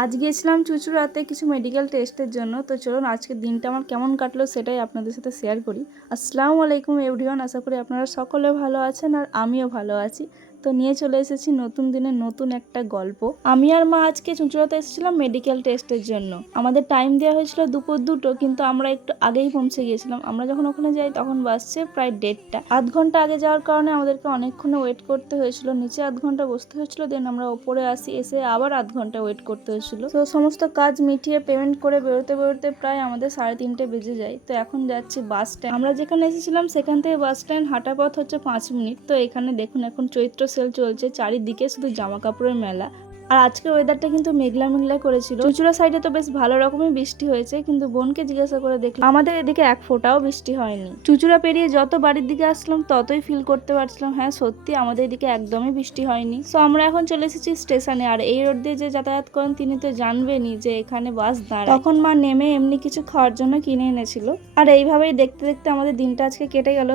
আজ গিয়েছিলাম চুঁচুড়াতে কিছু মেডিকেল টেস্টের জন্য। তো চলুন আজকের দিনটা আমার কেমন কাটলো সেটাই আপনাদের সাথে শেয়ার করি। আসসালামু আলাইকুম এভরিওয়ান, আশা করি আপনারা সকলে ভালো আছেন আর আমিও ভালো আছি। তো নিয়ে চলে এসেছি নতুন দিনে নতুন একটা গল্প। আমি আর মা আজকে চুঁচুড়াতে এসেছিলাম মেডিকেল টেস্টের জন্য। আমাদের টাইম দেওয়া হয়েছিল দুপুর 2টো, কিন্তু আমরা একটু আগেই পৌঁছে গিয়েছিলাম। আমরা যখন ওখানে যাই তখন বাসছে প্রায় 1:30টা। আধ ঘন্টা আগে যাওয়ার কারণে আমাদেরকে অনেকক্ষণ ওয়েট করতে হয়েছিল, নিচে আধ ঘন্টা বসতে হয়েছিল, দেন আমরা ওপরে এসে আবার আধ ঘন্টা ওয়েট করতে হয়েছিল। তো সমস্ত কাজ মিটিয়ে পেমেন্ট করে বেরোতে বেরোতে প্রায় আমাদের 3:30 বেজে যায়। তো এখন যাচ্ছি বাস স্ট্যান্ড। আমরা যেখানে এসেছিলাম সেখান থেকে বাস স্ট্যান্ড হাঁটা পথ হচ্ছে 5 মিনিট। তো এখানে দেখুন এখন চৈত্র সেল চলছে, চারিদিকে শুধু জামা কাপড়ের মেলা। আর আজকে ওয়েদারটা কিন্তু মেঘলা মেঘলা করেছিল। চুঁচুড়া সাইডে তো বেশ ভালো রকমই বৃষ্টি হয়েছে, কিন্তু বোনকে জিজ্ঞাসা করে দেখলাম আমাদের এদিকে এক ফোঁটাও বৃষ্টি হয়নি। চুঁচুড়া পেরিয়ে যত বাড়ির দিকে আসলাম ততই ফিল করতে পারছিলাম হ্যাঁ সত্যি আমাদের এদিকে একদমই বৃষ্টি হয়নি। তো আমরা এখন চলে এসেছি স্টেশনে। আর এই রোড দিয়ে যে যাতায়াত করেন তিনি তো জানবেনই যে এখানে বাস দাঁড়ায়। তখন মা নেমে এমনি কিছু খাওয়ার জন্য কিনে এনেছিল। আর এইভাবেই দেখতে দেখতে আমাদের দিনটা আজকে কেটে গেল।